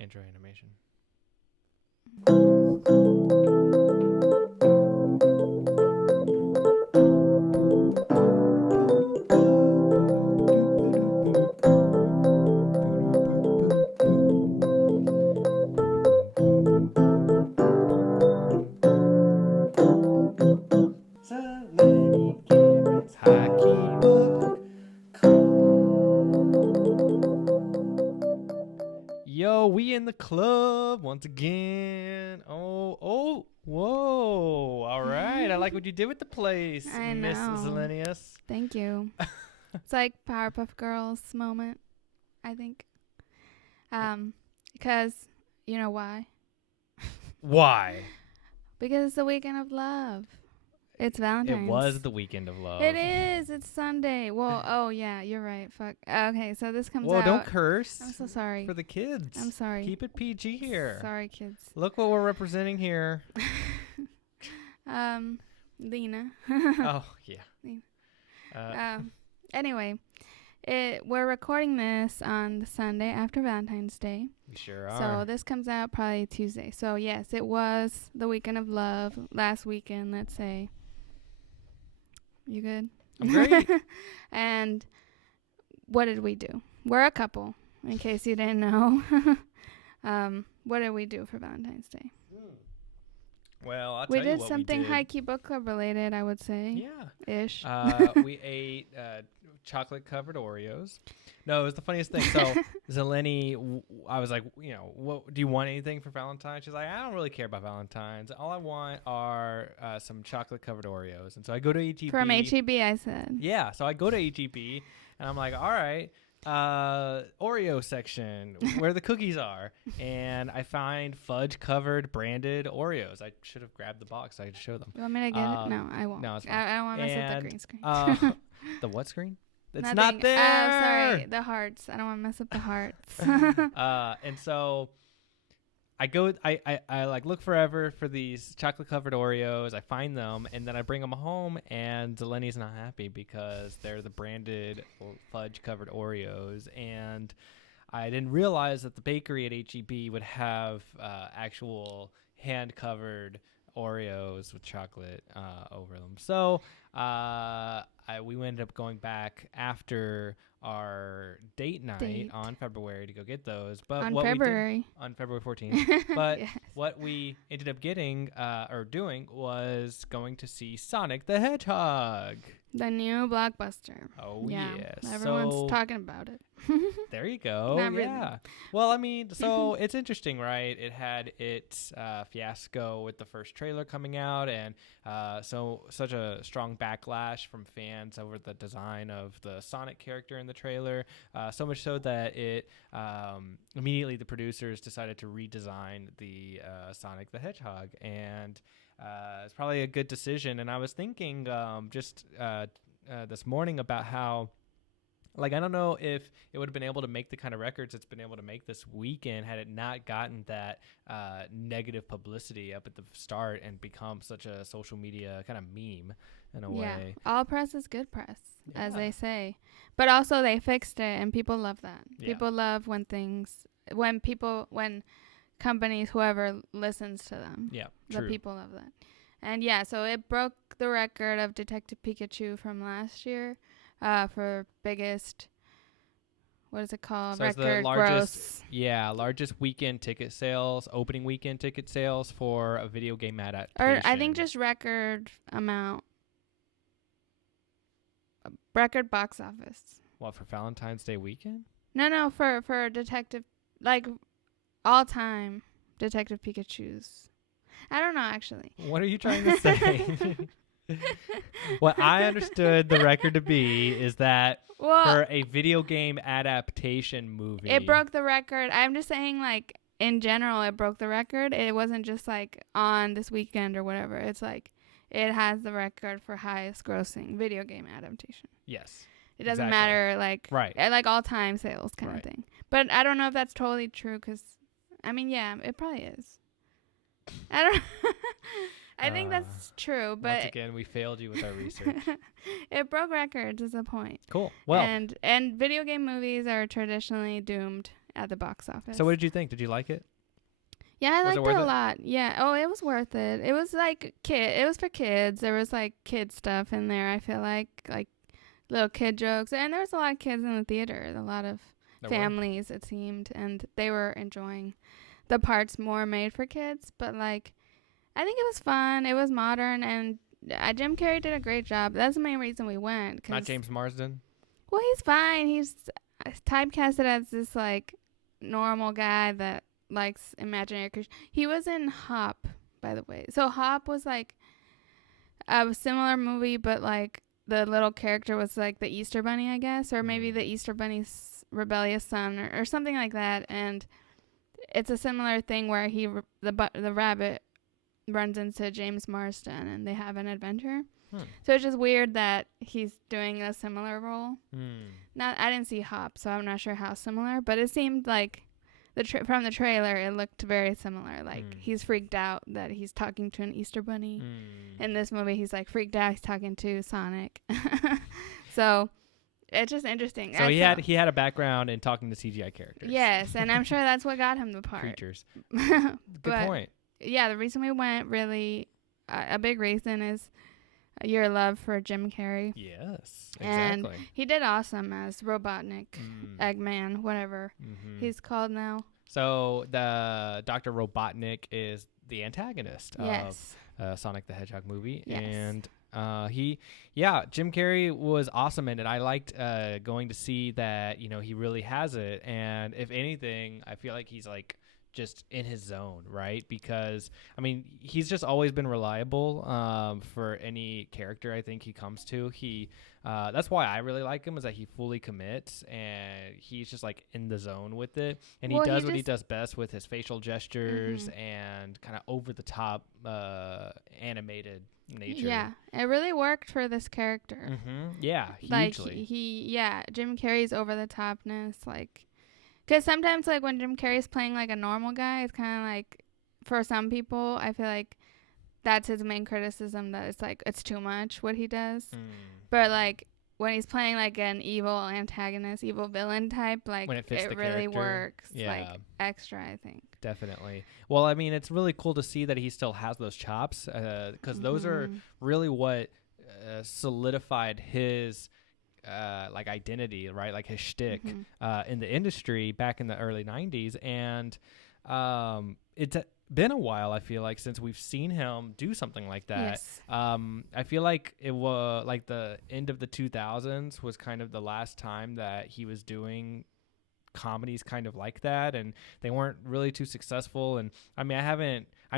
intro animation. Zelenny Garrett's hockey book. Yo, we in the club once again. Oh, whoa. All right. I like what you did with the place, I Miss know. Zelenius. Thank you. It's like Powerpuff Girls moment, I think. Because, you know why? Why? Because it's the weekend of love. It's Valentine's. It was the weekend of love. It is. It's Sunday. Well, oh, yeah, you're right. Fuck. Okay, so this comes Whoa, out. don't curse. I'm so sorry. For the kids. I'm sorry. Keep it PG here. Sorry, kids. Look what we're representing here. Lena. Oh, yeah. Lena. Anyway, we're recording this on the Sunday after Valentine's Day. We sure are. So this comes out probably Tuesday. So yes, it was the weekend of love last weekend, let's say. You good? I'm great. And what did we do? We're a couple, in case you didn't know. What did we do for Valentine's Day? Well, I'll tell We you did what something we did. High Key Book Club related, I would say. Yeah. Ish. We ate chocolate-covered Oreos. No, it was the funniest thing. So Zelenny, I was like, what do you want anything for Valentine's? She's like, I don't really care about Valentine's. All I want are some chocolate-covered Oreos. And so I go to HEB. From HEB, I said. Yeah, so I go to HEB, and I'm like, all right, Oreo section where the cookies are, and I find fudge-covered branded Oreos. I should have grabbed the box so I could show them. You want me to get it? No, I won't. No, it's fine. I don't want to mess up the green screen. The what screen? It's Nothing. not there. Sorry, the hearts. I don't want to mess up the hearts. And so I go. I like look forever for these chocolate covered Oreos. I find them, and then I bring them home, and Zelenny's not happy because they're the branded fudge covered Oreos, and I didn't realize that the bakery at HEB would have actual hand covered Oreos with chocolate over them. So we ended up going back after our date night on February to go get those. But on what February. we did on February 14th. But Yes. what we ended up getting or doing was going to see Sonic the Hedgehog. The new blockbuster. Oh, yeah. yes. Everyone's talking about it. There you go. Not yeah. really. Well, I mean, so it's interesting, right? It had its fiasco with the first trailer coming out, and such a strong backlash from fans over the design of the Sonic character in the trailer. So much so that it immediately the producers decided to redesign the Sonic the Hedgehog, and it's probably a good decision. And I was thinking just this morning about how, like, I don't know if it would have been able to make the kind of records it's been able to make this weekend had it not gotten that negative publicity up at the start and become such a social media kind of meme in a way. All press is good press, as they say. But also they fixed it, and people love that. Yeah. People love when companies, whoever listens to them. Yeah, the true. people love that. And yeah, so it broke the record of Detective Pikachu from last year for biggest, what is it called? So record it's the largest, gross. Yeah, largest weekend ticket sales, opening weekend ticket sales for a video game adaptation. Or I think just record amount. Record box office. What, for Valentine's Day weekend? No, for Detective, like all time Detective Pikachu's. I don't know, actually. What are you trying to say? What I understood the record to be is that for a video game adaptation movie, it broke the record. I'm just saying, like, in general, it broke the record. It wasn't just like on this weekend or whatever. It's like it has the record for highest grossing video game adaptation. Yes. It doesn't exactly. matter, like, right. Like all time sales kind of thing. But I don't know if that's totally true because, I mean, yeah, it probably is. I don't I think that's true, but once again, we failed you with our research. It broke records is the point. Cool. Well, and video game movies are traditionally doomed at the box office. So what did you think? Did you like it? Yeah, I Was it liked it worth a it? lot. Yeah. Oh, it was worth it. It was like it was for kids. There was like kid stuff in there. I feel like little kid jokes, and there was a lot of kids in the theater. A lot of There were? families, it seemed, and they were enjoying the parts more made for kids. But like, I think it was fun. It was modern, and Jim Carrey did a great job. That's the main reason we went. Not James Marsden? Well, he's fine. He's typecasted as this like normal guy that likes imaginary creatures. He was in Hop, by the way. So Hop was like a similar movie, but like the little character was like the Easter Bunny, I guess, or maybe the Easter Bunny's rebellious son, or something like that. And it's a similar thing where the rabbit runs into James Marsden and they have an adventure. So it's just weird that he's doing a similar role. I didn't see Hop, so I'm not sure how similar, but it seemed like from the trailer, it looked very similar. Like he's freaked out that he's talking to an Easter Bunny. In this movie, he's like freaked out he's talking to Sonic. So it's just interesting. So he had a background in talking to CGI characters. Yes, and I'm sure that's what got him the part. Creatures. Good point. Yeah, the reason we went really, a big reason is your love for Jim Carrey. Yes, exactly. And he did awesome as Robotnik, Eggman, whatever he's called now. So the Dr. Robotnik is the antagonist of Sonic the Hedgehog movie. Yes. And Jim Carrey was awesome in it. I liked going to see that, he really has it. And if anything, I feel like he's like just in his zone, right? Because he's just always been reliable for any character I think he comes to. That's why I really like him, is that he fully commits and he's just like in the zone with it, and he does what he does best with his facial gestures and kind of over the top animated nature. Yeah, it really worked for this character. Yeah, hugely. Like Jim Carrey's over the topness, like. Because sometimes, like, when Jim Carrey's playing, like, a normal guy, it's kind of like, for some people, I feel like that's his main criticism, that it's, like, it's too much what he does. But, like, when he's playing, like, an evil antagonist, evil villain type, like, when it really works, like, extra, I think. Definitely. Well, it's really cool to see that he still has those chops, because those are really what solidified his like identity, right? Like his shtick in the industry back in the early 90s. And it's been a while, I feel like, since we've seen him do something like that. Yes. I feel like it was like the end of the 2000s was kind of the last time that he was doing comedies kind of like that, and they weren't really too successful. And I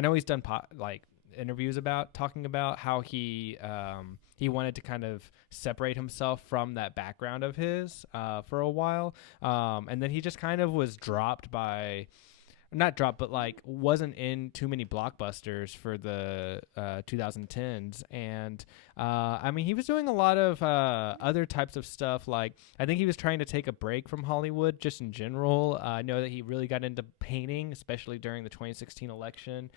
know he's done interviews talking about how he wanted to kind of separate himself from that background of his for a while, and then he just kind of was not dropped, but like wasn't in too many blockbusters for the 2010s. And he was doing a lot of other types of stuff. Like, I think he was trying to take a break from Hollywood just in general. I know that he really got into painting, especially during the 2016 election,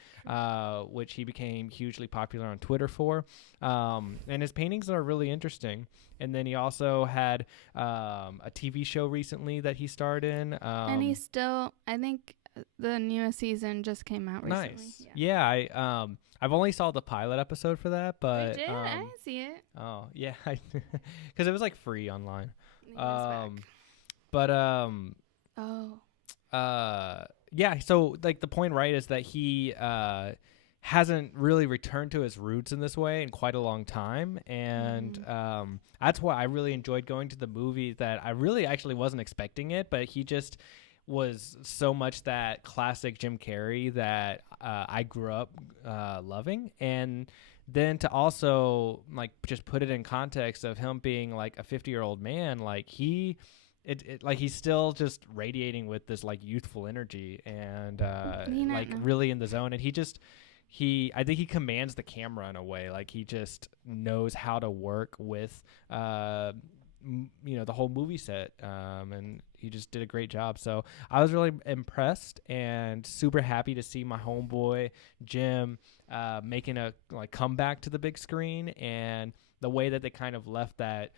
which he became hugely popular on Twitter for. And his paintings are really interesting. And then he also had a TV show recently that he starred in. And he's still, I think, the newest season just came out recently. Nice. Yeah, I've only saw the pilot episode for that, but I didn't see it. Oh yeah, because it was like free online. Yeah. So like the point, right, is that he hasn't really returned to his roots in this way in quite a long time, and that's why I really enjoyed going to the movie. That I really actually wasn't expecting it, but he just was so much that classic Jim Carrey that I grew up loving. And then to also like just put it in context of him being like a 50-year-old man, like he's still just radiating with this like youthful energy and really in the zone. And I think he commands the camera in a way. Like he just knows how to work with the whole movie set, and he just did a great job. So I was really impressed and super happy to see my homeboy Jim making a comeback to the big screen. And the way that they kind of left that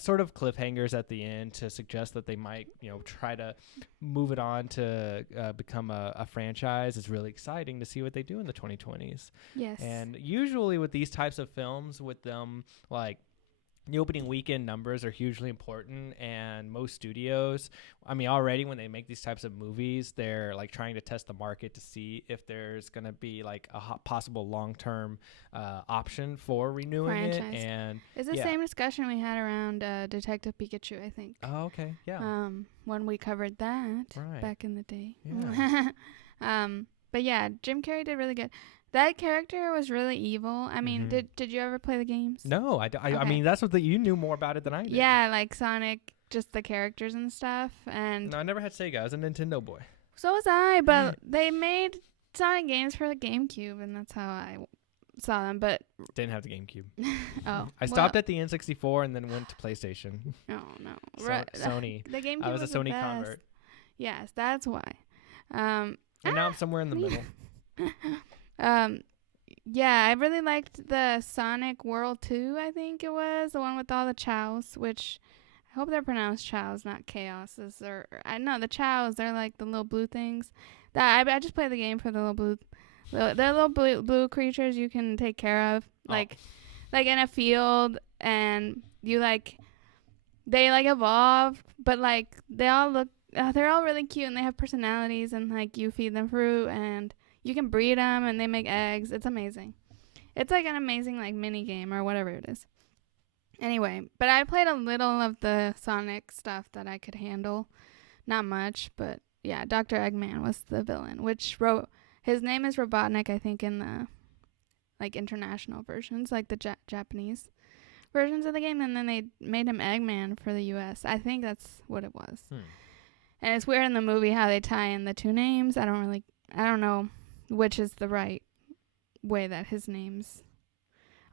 sort of cliffhangers at the end to suggest that they might, try to move it on to become a franchise is really exciting to see what they do in the 2020s. Yes. And usually with these types of films, with them, like, the opening weekend numbers are hugely important, and most studios, I mean, already when they make these types of movies, they're like trying to test the market to see if there's going to be like a possible long-term option for renewing it. And it's the same discussion we had around Detective Pikachu, I think. Oh, okay. Yeah. When we covered that back in the day. Yeah. But yeah, Jim Carrey did really good. That character was really evil. I mean, did you ever play the games? No, I mean, that's what you knew more about it than I did. Yeah, like Sonic, just the characters and stuff. And no, I never had Sega. I was a Nintendo boy. So was I, but they made Sonic games for the GameCube, and that's how I saw them. But didn't have the GameCube. Oh, I stopped at the N64 and then went to PlayStation. Oh no, Sony. The GameCube I was a Sony the convert. Yes, that's why. And now I'm somewhere in the middle. Yeah, I really liked the Sonic World 2, I think it was, the one with all the chows, which I hope they're pronounced chows, not chaoses. I know the chows, they're like the little blue things. I just play the game for the little blue, they're little blue creatures you can take care of, like in a field, and you they evolve, but they all look, they're all really cute, and they have personalities, and you feed them fruit, and you can breed them, and they make eggs. It's amazing. It's an amazing mini game or whatever it is. Anyway, but I played a little of the Sonic stuff that I could handle. Not much, but yeah, Dr. Eggman was the villain, which his name is Robotnik, I think, in the international versions, the Japanese versions of the game, and then they made him Eggman for the US. I think that's what it was. And it's weird in the movie how they tie in the two names. I don't know which is the right way that his names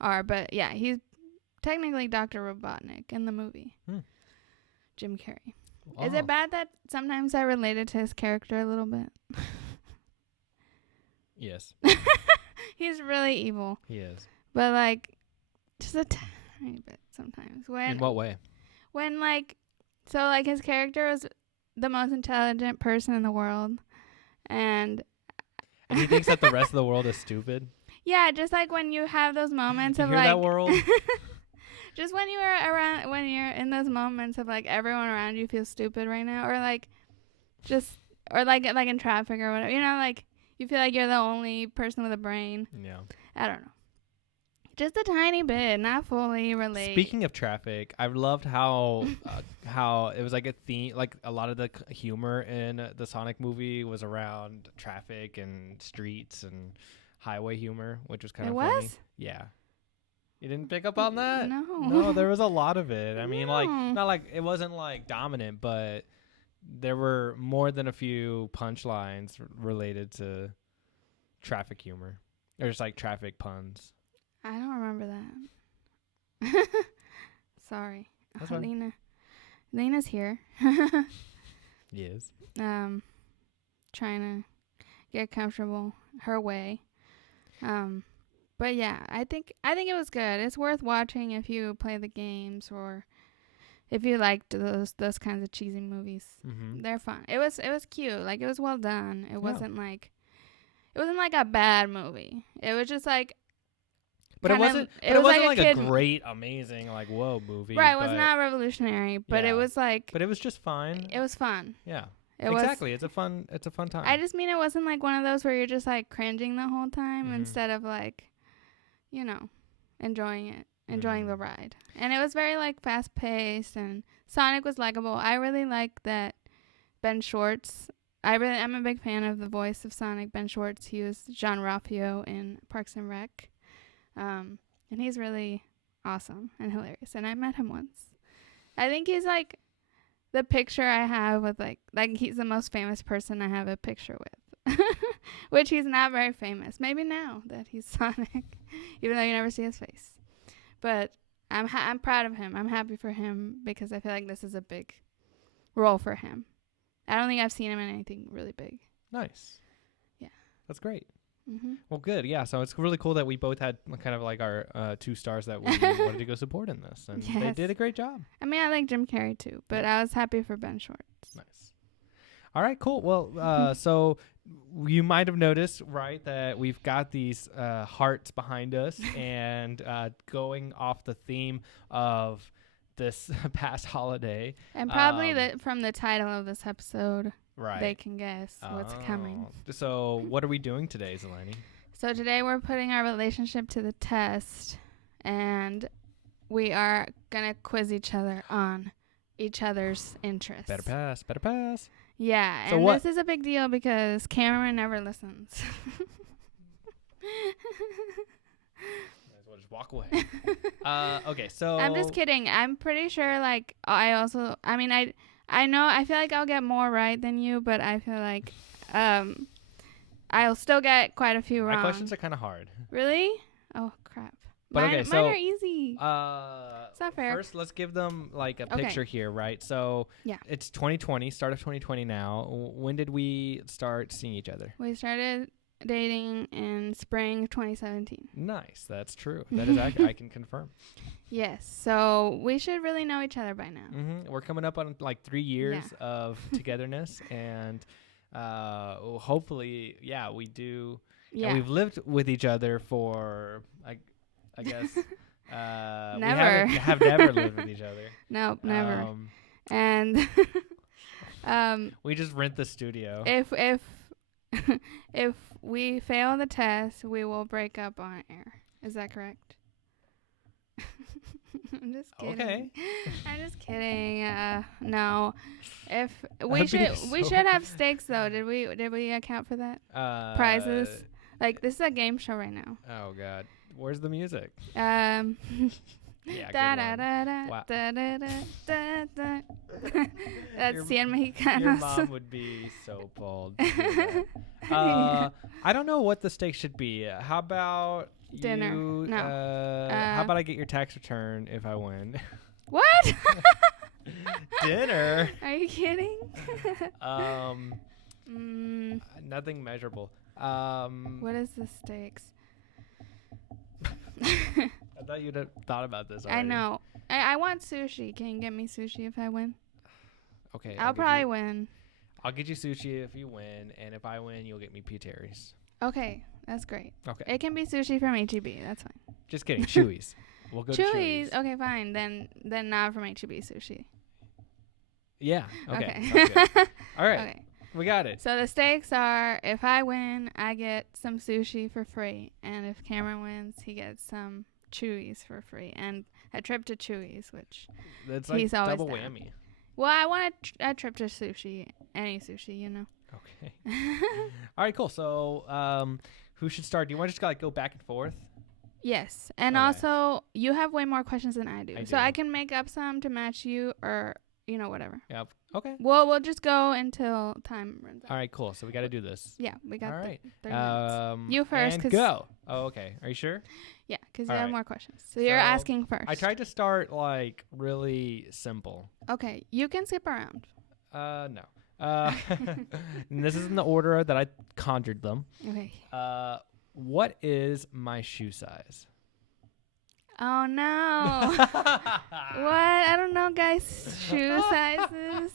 are, but yeah, he's technically Dr. Robotnik in the movie. Jim Carrey. Wow. Is it bad that sometimes I related to his character a little bit? Yes. He's really evil. He is. But just a tiny bit sometimes. In what way? When his character was the most intelligent person in the world, and he thinks that the rest of the world is stupid. Yeah, just when you have those moments of that world. Just when you're in those moments of everyone around you feels stupid right now, or in traffic or whatever, you feel like you're the only person with a brain. Yeah. I don't know. Just a tiny bit, not fully relate. Speaking of traffic, I loved how it was a theme, a lot of the humor in the Sonic movie was around traffic and streets and highway humor, which was kind of funny. Yeah. You didn't pick up on that? No, there was a lot of it. I mean, not it wasn't dominant, but there were more than a few punchlines related to traffic humor. Or just traffic puns. I don't remember that. Sorry. That's fine. Lena's here. Yes. Trying to get comfortable her way. But yeah, I think it was good. It's worth watching if you play the games or if you liked those kinds of cheesy movies. Mm-hmm. They're fun. It was cute. It was well done. It wasn't a bad movie. It was just But it wasn't a great, amazing, whoa movie. Right, it was not revolutionary, but it was But it was just fine. It was fun. Yeah. Exactly. It's a fun time. I just mean it wasn't one of those where you're just cringing the whole time instead of enjoying it, enjoying the ride. And it was very fast paced, and Sonic was likable. I really like that Ben Schwartz. I'm a big fan of the voice of Sonic, Ben Schwartz. He was Jean-Ralphio in Parks and Rec. And he's really awesome and hilarious. And I met him once. I think he's the picture I have with he's the most famous person I have a picture with. Which he's not very famous. Maybe now that he's Sonic, even though you never see his face. But I'm proud of him. I'm happy for him because I feel like this is a big role for him. I don't think I've seen him in anything really big. Nice. Yeah. That's great. Well, good. Yeah. So it's really cool that we both had kind of like our 2 stars that we wanted to go support in this, and they did a great job. I mean, I like Jim Carrey too, but I was happy for Ben Schwartz. Nice. All right, cool. Well, so you might have noticed, right, that we've got these hearts behind us, and going off the theme of this past holiday. And probably from the title of this episode, right, they can guess what's coming. So what are we doing today, Zelenny? So today we're putting our relationship to the test, and we are going to quiz each other on each other's interests. Better pass. Yeah, so and what? This is a big deal because Cameron never listens. Might as well just walk away. Okay, so I'm just kidding. I'm pretty sure, like, I know, I feel like I'll get more right than you, but I feel like I'll still get quite a few wrong. My questions are kind of hard. Really? Oh, crap. But mine, okay, so mine are easy. It's not fair. First, let's give them like a picture here, right? So it's 2020, start of 2020 now. When did we start seeing each other? We started dating in spring 2017. Nice, that's true. That is I can confirm. Yes, so we should really know each other by now. We're coming up on like 3 years of togetherness, and hopefully, we do. Yeah, and we've lived with each other for I guess never. We have never lived with each other. Nope, never. And we just rent the studio. If we fail the test, we will break up on air. Is that correct? I'm just kidding. Okay. I'm just kidding. No. If we should have stakes though. Did we account for that? Prizes. Like, this is a game show right now. Oh God. Where's the music? Yeah, da da da da da da da da. That's Cien Mexicanos. Your mom would be so bald. I don't know what the stakes should be. How about dinner? No. How about I get your tax return if I win? What? Dinner? Are you kidding? Nothing measurable. What is the stakes? I thought you'd have thought about this already. I know. I want sushi. Can you get me sushi if I win? Okay. I'll probably win. I'll get you sushi if you win, and if I win, you'll get me P. Terry's. Okay, that's great. Okay. It can be sushi from HEB. That's fine. Just kidding. Chewy's. We'll go to Chewy's. Okay, fine. Then not from HEB sushi. Yeah. Okay. Sounds good. All right. Okay. We got it. So the stakes are, if I win, I get some sushi for free. And if Cameron wins, he gets some Chewy's for free. And a trip to Chewy's, which that's like he's always double down. whammy. Well, I want a trip to sushi. Any sushi, you know. Okay. All right, cool. So who should start? Do you want to just go back and forth? Yes. And also, you have way more questions than I do. So I can make up some to match you or, whatever. Yep. Okay. Well, we'll just go until time runs out. All right, cool. So we got to do this. Yeah, we got 30 minutes. You first. And go. Oh, okay. Are you sure? Yeah, because you have more questions. So you're asking first. I tried to start, really simple. Okay. You can skip around. No. And this is in the order that I conjured them. Okay. What is my shoe size? Oh, no. What? I don't know, guys. Shoe sizes.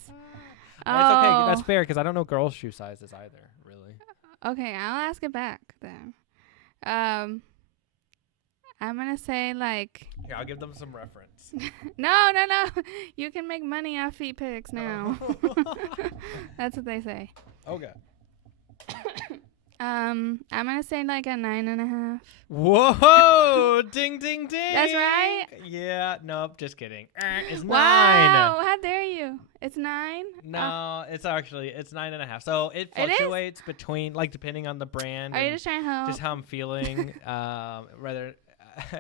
That's okay. That's fair because I don't know girls' shoe sizes either, really. Okay, I'll ask it back then. I'm going to say, Here, I'll give them some reference. No. You can make money off feet pics now. That's what they say. Okay. I'm going to say a 9.5. Whoa! Ding, ding, ding. That's right? Yeah. Nope. Just kidding. It's 9. Wow. How dare you? It's 9? No, it's 9.5. So it fluctuates between, depending on the brand. Are you just trying to help? Just how I'm feeling. Rather...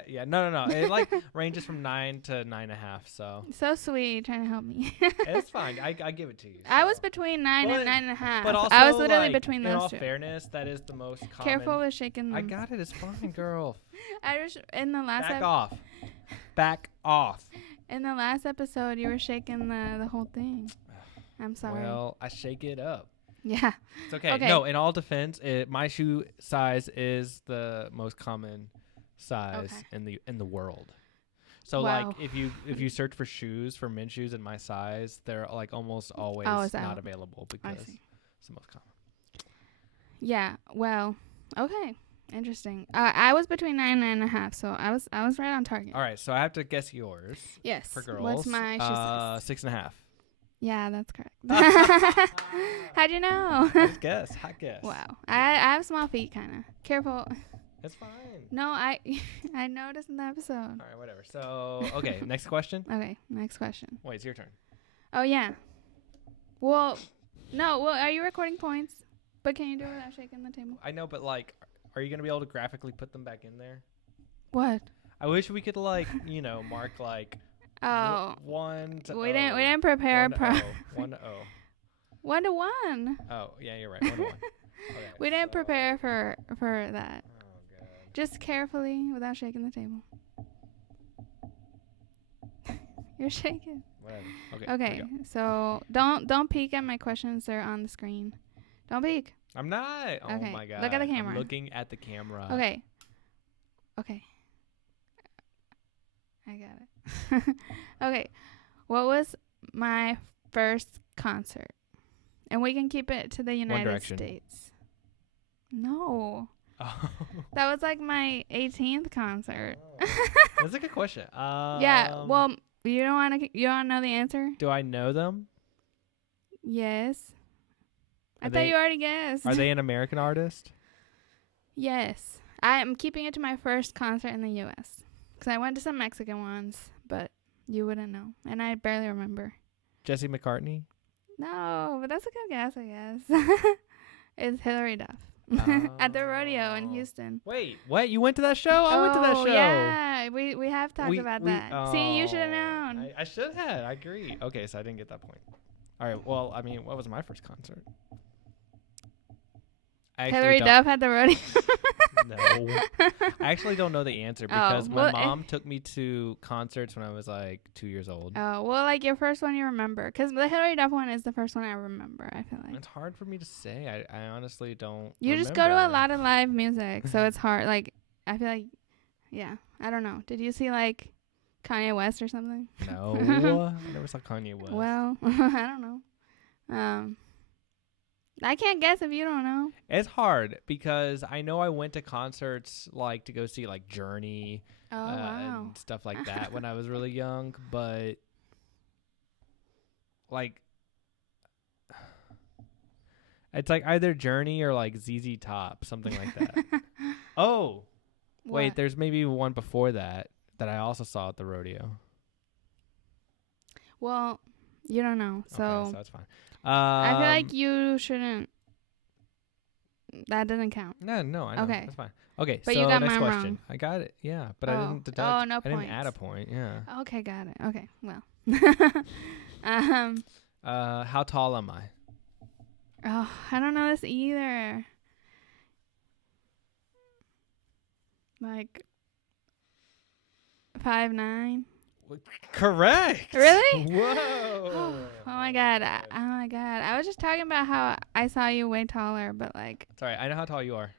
yeah, no. It ranges from 9 to 9.5. So sweet, trying to help me. It's fine. I give it to you. So. I was between 9 and 9.5. But also, I was literally between those two. In all fairness, that is the most common. Careful with shaking them. I got it. It's fine, girl. In the last Back off. In the last episode, you were shaking the whole thing. I'm sorry. Well, I shake it up. Yeah. It's okay. Okay. No, in all defense, my shoe size is the most common size in the world. So Wow. like if you search for shoes for men's shoes in my size, they're like almost always it's not out. available I because see. it's the most common. Yeah. Well. Okay. Interesting. I was between 9.5, so I was right on target. All right, so I have to guess yours. Yes. For girls. What's my shoe size? 6.5. Yeah, that's correct. How'd you know? Hot guess. Hot guess. Wow. I have small feet, kind of. Careful. That's fine. No, I noticed in the episode. All right, whatever. So, okay, next question. Okay, next question. Wait, it's your turn. Oh, yeah. Well, no. Well, are you recording points? But can you do it without shaking the table? I know, but like, are you going to be able to graphically put them back in there? What? I wish we could like, mark like Oh. 1 to We 0. didn't prepare 1 to 0. 1 to 1. Oh, yeah, you're right. 1 to 1. Okay, We didn't prepare for that. Oh, God. Just carefully without shaking the table. You're shaking. Whatever. Okay. So don't peek at my questions. They're on the screen. Don't peek. I'm not. Oh, Okay, my God. look at the camera. I'm looking at the camera. Okay. I got it. Okay. What was my first concert? And we can keep it to the United States. No. Oh. That was like my 18th concert. That's a good question. Yeah. Well, you don't want to know the answer? Do I know them? Yes. I Are thought you already guessed. Are they an American artist? Yes. I am keeping it to my first concert in the U.S. Because I went to some Mexican ones, but you wouldn't know. And I barely remember. Jesse McCartney? No, but that's a good guess, I guess. It's Hillary Duff. At the rodeo in Houston. Wait, what? You went to that show? I went to that show. Yeah, we have talked about that. See, you should have known. I should have. I agree. Okay, so I didn't get that point. All right, well, I mean, what was my first concert? Hillary Duff at the rodeo. No. I actually don't know the answer because my mom took me to concerts when I was like 2 years old. Oh, well, like your first one you remember. Because the Hillary Duff one is the first one I remember, I feel like. It's hard for me to say. I honestly don't You just go to a lot of live music, so it's hard. Like, I feel like, yeah, I don't know. Did you see, like, Kanye West or something? No. I never saw Kanye West. Well, I don't know. I can't guess if you don't know. It's hard because I know I went to concerts like to go see like Journey and stuff like that when I was really young, but like it's like either Journey or like ZZ Top, something like that. Oh, wait, there's maybe one before that I also saw at the rodeo. Well, you don't know, so okay, so that's fine. I feel like you shouldn't. That doesn't count. No, I know. Okay. That's fine. Okay, but so you got next mine question. wrong. I got it. Yeah, but I didn't deduct. Oh, no I points. didn't add a point. Yeah. Okay, got it. Okay, well. How tall am I? Oh, I don't know this either. Like 5'9". Correct. Really? Whoa. Oh my god. I was just talking about how I saw you way taller, but like. Sorry, I know how tall you are.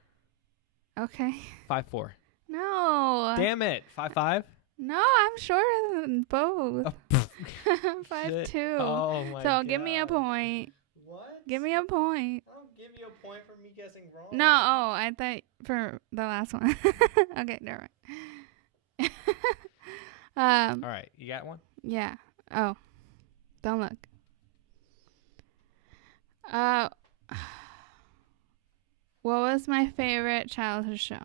Okay. 5'4". No. Damn it. 5'5". No, I'm shorter than both. 5'2". Oh my god. So give me a point. What? Give me a point. I don't give you a point for me guessing wrong. No, I thought for the last one. Okay, never mind. All right, you got one? Yeah. Oh, don't look. What was my favorite childhood show?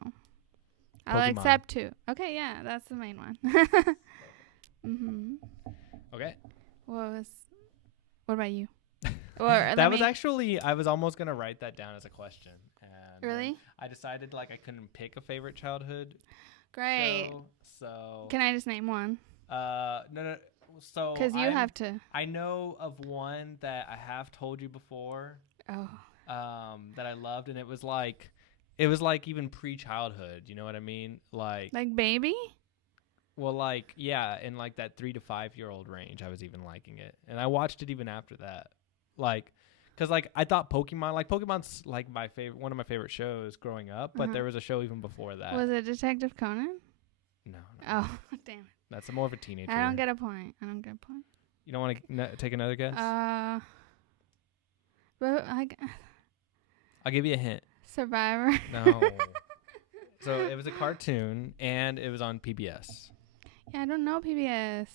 I'll Pokemon. accept 2. Okay, yeah, that's the main one. Okay. What about you? That was actually, I was almost going to write that down as a question. And really? I decided like I couldn't pick a favorite childhood Great. show, so. Can I just name one? No. So. Because you have to. I know of one that I have told you before. Oh. That I loved, and it was like even pre-childhood. You know what I mean? Like baby? Well, like, yeah, in like that 3 to 5 year old range, I was even liking it, and I watched it even after that. Like, Because like I thought Pokemon's like one of my favorite shows growing up, but there was a show even before that. Was it Detective Conan? No. Oh, damn it. That's more of a teenager. I don't get a point. You don't want to take another guess? But I'll give you a hint. Survivor. No. So it was a cartoon, and it was on PBS. Yeah, I don't know PBS.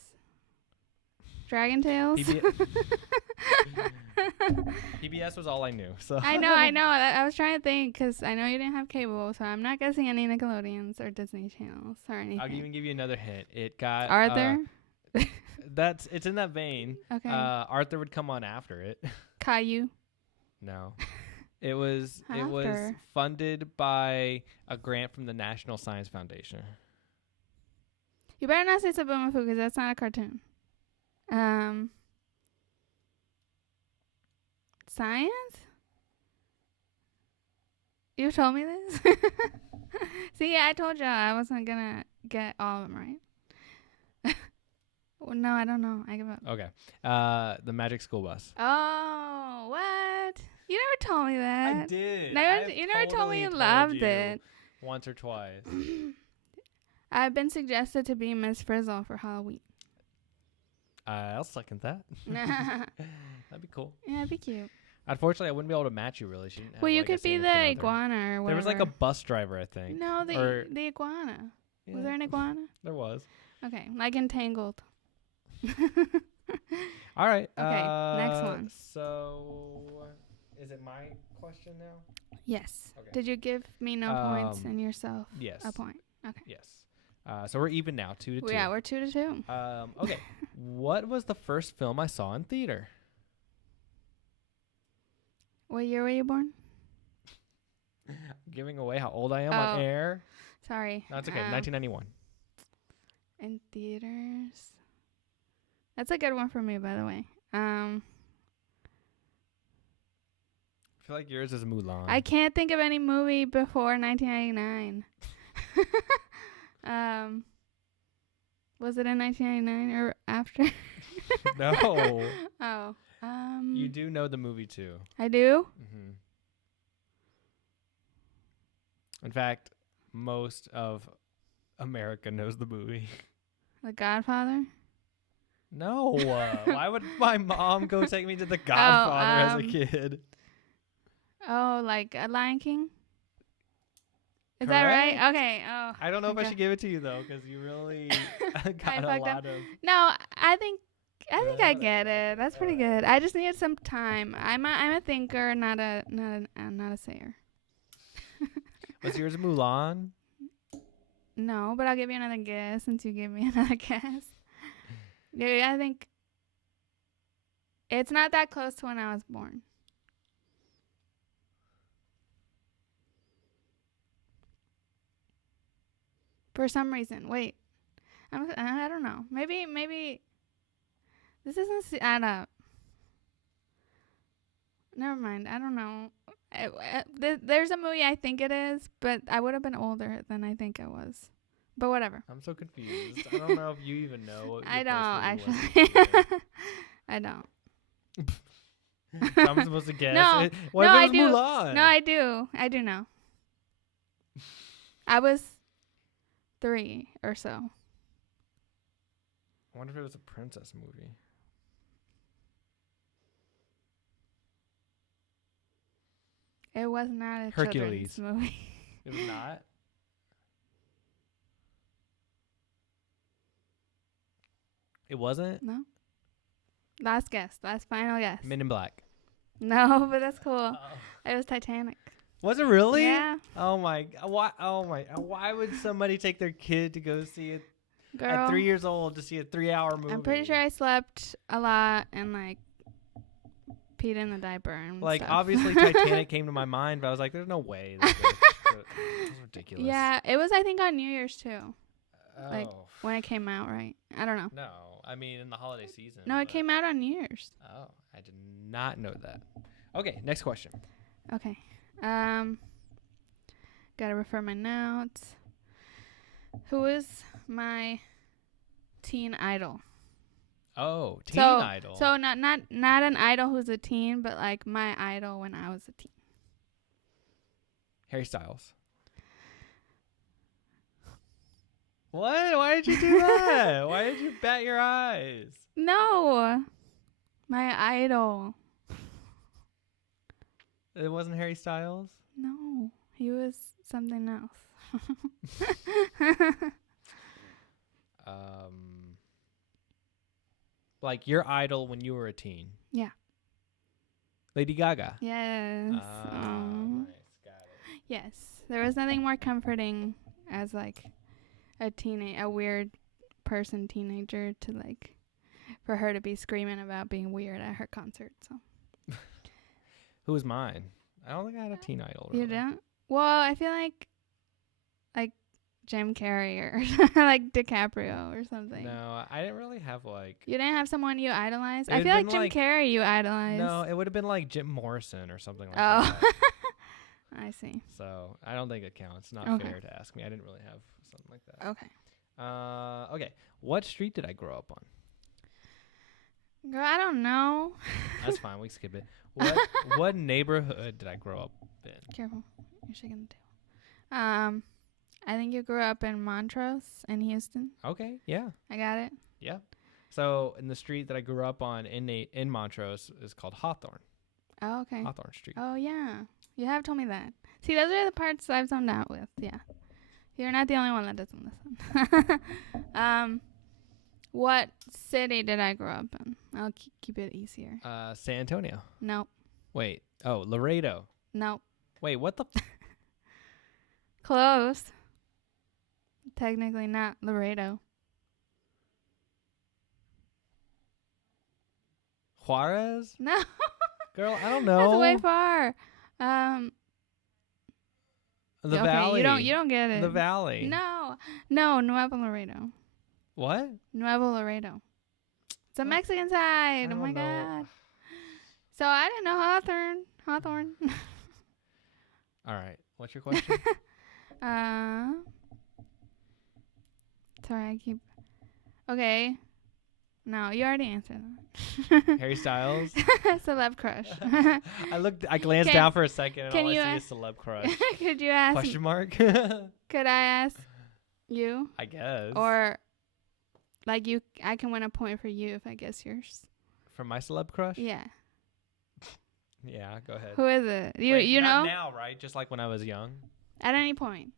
Dragon Tales? PBS was all I knew. So I know. I was trying to think because I know you didn't have cable, so I'm not guessing any Nickelodeons or Disney channels or anything. I'll even give you another hint. It got Arthur? It's in that vein. Okay. Arthur would come on after it. Caillou? No. It was After. funded by a grant from the National Science Foundation. You better not say Sabumafu because that's not a cartoon. Science? You told me this? See, I told you I wasn't gonna get all of them right. Well, no, I don't know. I give up. Okay. The Magic School Bus. Oh, what? You never told me that. I did. You never told me you loved it. Once or twice. I've been suggested to be Miss Frizzle for Halloween. I'll second that. That'd be cool. Yeah, it'd be cute. Unfortunately, I wouldn't be able to match you, really. She didn't have, Well, you like, a could be the significant other. iguana or whatever. There was like a bus driver, I think. No, the iguana. Yeah, Was there an iguana? there was. Okay, like Entangled. All right. Okay, next one. So, is it my question now? Yes. Okay. Did you give me no points and yourself Yes. a point? Okay. Yes. So we're even now, 2-2. Yeah, we're 2-2. Okay. What was the first film I saw in theater? What year were you born? Giving away how old I am on air. Sorry. No, it's okay. 1991. In theaters. That's a good one for me, by the way. I feel like yours is Mulan. I can't think of any movie before 1999. Was it in 1999 or after? No. Oh. You do know the movie too. I do? Mm-hmm. In fact, most of America knows the movie. The Godfather? No. Why would my mom go take me to The Godfather as a kid? Oh, like a Lion King? Is Correct. that right? Okay. Oh. I don't know if I should give it to you though, because you really got a lot of. No, I think I get it. That's pretty good. I just needed some time. I'm a thinker, not a sayer. Was yours Mulan? No, but I'll give you another guess since you gave me another guess. Yeah, I think it's not that close to when I was born. For some reason. Wait. I don't know. Maybe this doesn't add up. Never mind. I don't know. There's a movie I think it is, but I would have been older than I think I was. But whatever. I'm so confused. I don't know if you even know what I your don't, first movie was. actually. I don't. So I'm supposed to guess. No, what no, if I it was do. Mulan? No, I do. I do know. I was 3 or so. I wonder if it was a princess movie. It was not a Hercules. children's movie. It was not? It wasn't? No. Last guess. Last final guess. Men in Black. No, but that's cool. It was Titanic. Was it really? Yeah. Oh my! Why would somebody take their kid to go see it Girl, at 3 years old to see a 3-hour movie? I'm pretty sure I slept a lot and like peed in the diaper and like stuff. obviously Titanic came to my mind, but I was like, "There's no way." This is ridiculous. Yeah, it was I think on New Year's too. Oh. Like when it came out, right? I don't know. No, I mean in the holiday season. No, it came out on New Year's. Oh, I did not know that. Okay, next question. Okay. Gotta refer my notes. Who is my teen idol? Oh, teen So idol. so not an idol who's a teen, but like my idol when I was a teen. Harry Styles. What? Why did you do that? Why did you bat your eyes? No, my idol. It wasn't Harry Styles? No, he was something else. Like your idol when you were a teen. Yeah. Lady Gaga. Yes. Nice. Got it. Yes. There was nothing more comforting as like a weird person teenager to like for her to be screaming about being weird at her concert. So. Who was mine? I don't think I had a teen idol. Really. You don't? Well, I feel like Jim Carrey or like DiCaprio or something. No, I didn't really have like. You didn't have someone you idolized? I It'd feel like been Jim like- Carrey you idolized. No, it would have been like Jim Morrison or something like Oh. that. I see. So I don't think it counts. It's not Okay. fair to ask me. I didn't really have something like that. Okay. Okay. What street did I grow up on? Girl, I don't know. That's fine. We skip it. What neighborhood did I grow up in? Careful. You're shaking the table. I think you grew up in Montrose in Houston. Okay. Yeah. I got it. Yeah. So in the street that I grew up on in Montrose is called Hawthorne. Oh, okay. Hawthorne Street. Oh, yeah. You have told me that. See, those are the parts I've zoned out with. Yeah. You're not the only one that doesn't listen. What city did I grow up in? I'll keep it easier. San Antonio. Nope. Wait. Oh, Laredo. Nope. Wait, what the? Close. Technically not Laredo. Juarez? No. Girl, I don't know. That's way far. The okay, Valley. You don't get it. The Valley. No, Nuevo Laredo. What? Nuevo Laredo. It's a Mexican side. Oh my god. So I didn't know Hawthorne. All right. What's your question? Sorry, I keep. Okay. No, you already answered that. Harry Styles. Celeb crush. I glanced down for a second and can all I you see is celeb crush. Could you ask? Question mark? Could I ask you? I guess. Or like I can win a point for you if I guess yours. For my celeb crush? Yeah. Yeah, go ahead. Who is it? You Wait, you not know? now, right? Just like when I was young. At any point.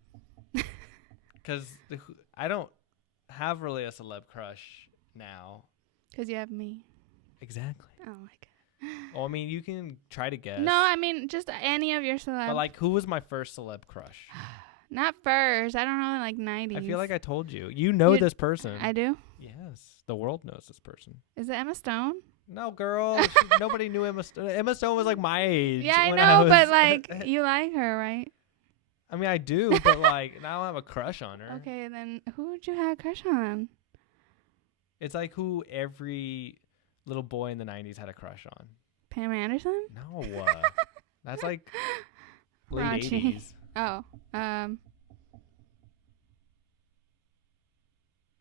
Because I don't have really a celeb crush now. Because you have me. Exactly. Oh my god. Well, I mean, you can try to guess. No, I mean just any of your celeb. But like, who was my first celeb crush? Not first. I don't know, like 90s. I feel like I told you. You know this person. I do? Yes. The world knows this person. Is it Emma Stone? No, girl. Nobody knew Emma Stone. Emma Stone was like my age. Yeah, I when know, but was- like, you like her, right? I mean, I do, but like, I don't have a crush on her. Okay, then who would you have a crush on? It's like who every little boy in the 90s had a crush on. Pam Anderson? No. That's like late Raunchy. 80s. Oh, I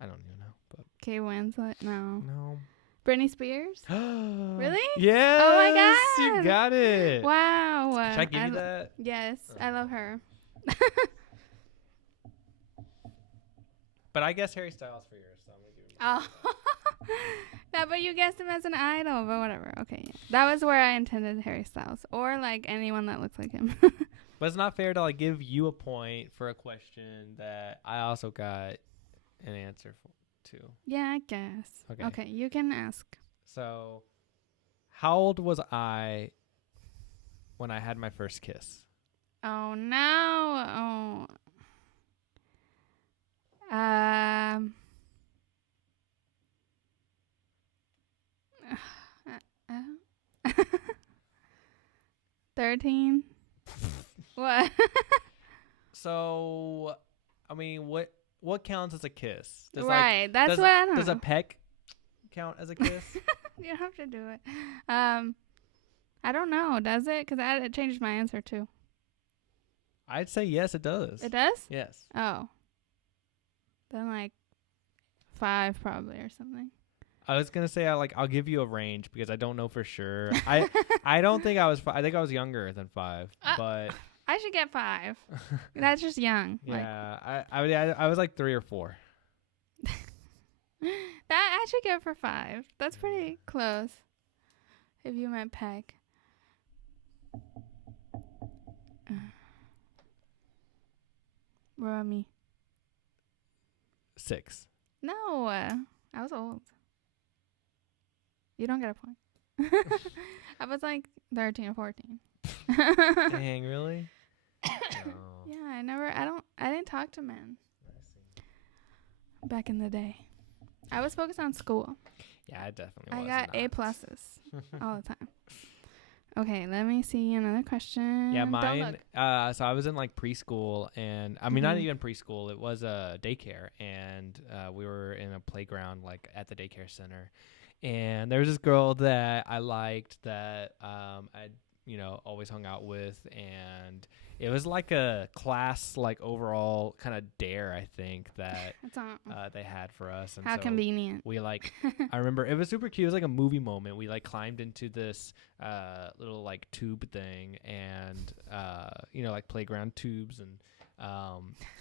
don't even know, but Kate Winslet? No. no. Britney Spears? Really? Yes. Oh my God. You got it. Wow. Should I give you that? Yes, I love her. But I guess Harry Styles for yours, so I'm gonna give you Oh. Yeah, but you guessed him as an idol, but whatever. Okay, yeah. That was where I intended Harry Styles. Or, like, anyone that looks like him. But it's not fair to like give you a point for a question that I also got an answer to. Yeah, I guess. Okay, you can ask. So, how old was I when I had my first kiss? Oh, no. Oh. 13. What? So, I mean, what counts as a kiss? Right, that's what I don't Does know. a peck count as a kiss? You don't have to do it. I don't know. Does it? Because it changed my answer too. I'd say yes, it does. It does? Yes. Oh. Then like 5 probably or something. I was gonna say I'll give you a range because I don't know for sure. I don't think I was. I think I was younger than 5, but I should get 5. That's just young. Yeah, I was like 3 or 4. That I should get for 5. That's pretty close. If you meant peg. What about me? 6. No, I was old. You don't get a point. I was like 13 or 14. Dang, really? No. Yeah, I didn't talk to men back in the day. I was focused on school. Yeah, I definitely I was got not. A+ all the time. Okay, let me see another question. Yeah, Don't mine. look. So I was in like preschool, and I mean not even preschool. It was a daycare, and we were in a playground like at the daycare center. And there was this girl that I liked that I always hung out with, and it was like a class like overall kind of dare, I think, that they had for us. And how so convenient. we like I remember it was super cute. It was like a movie moment. We like climbed into this little like tube thing, and like playground tubes, and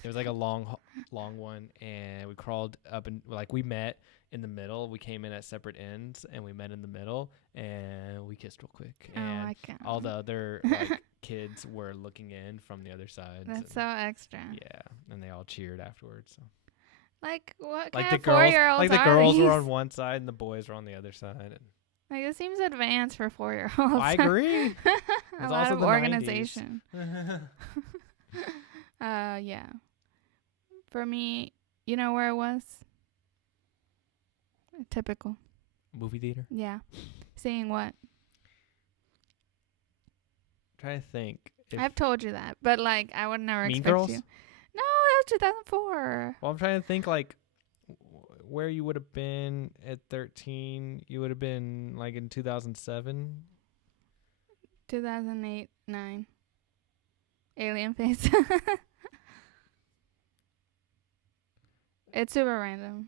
it was like a long one, and we crawled up, and like we met in the middle. We came in at separate ends, and we met in the middle, and we kissed real quick. And my God. all the other like kids were looking in from the other side. That's so extra. Yeah, and they all cheered afterwards. So. Like what Like kind the of girls, 4-year-olds like the are girls these? were on one side and the boys were on the other side. And Like it seems advanced for 4-year-olds. I agree. A It's lot also of the 90s. organization. Yeah. For me, you know where it was? Typical. Movie theater. Yeah. Seeing what? Trying to think. I've told you that, but like I would never Mean expect Girls? you. No, that was 2004. Well, I'm trying to think like where you would have been at 13. You would have been like in 2007. 2008, 9. Alien face. It's super random.